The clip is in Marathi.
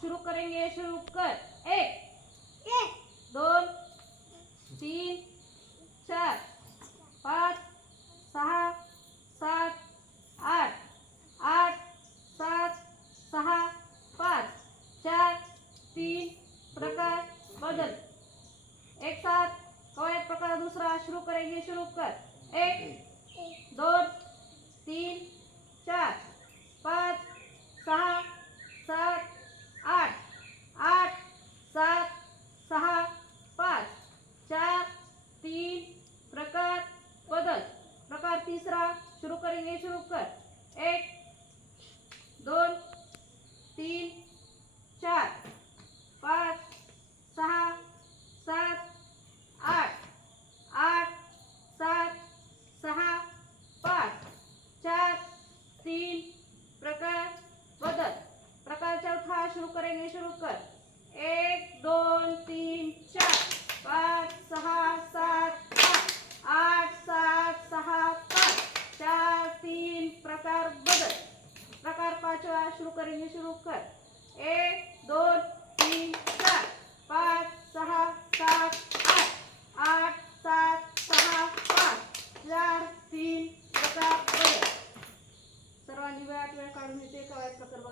शुरू करेंगे, शुरू कर। 1 2 3 4 5 6 7 8 8 7 6 5 4 3 प्रकार बदल। एक साथ कवायद प्रकार दूसरा शुरू करेंगे, शुरू कर। 1 2 3 4 5 6 7 8 8 7 6 5 4 3 प्रकार बदल। प्रकार तीसरा शुरू करेंगे, शुरू कर। 1 2 3 4 5 6 7 8 8 7 6 5 4 3 प्रकार बदल। प्रकार चौथा शुरू करेंगे, शुरू कर। 1 2 3 4 5 6 7 8 7 6 5 4 3 प्रकार बदल। प्रकार पाचवा शुरू करेंगे, शुरू कर। 1 2 3 4 5 6 7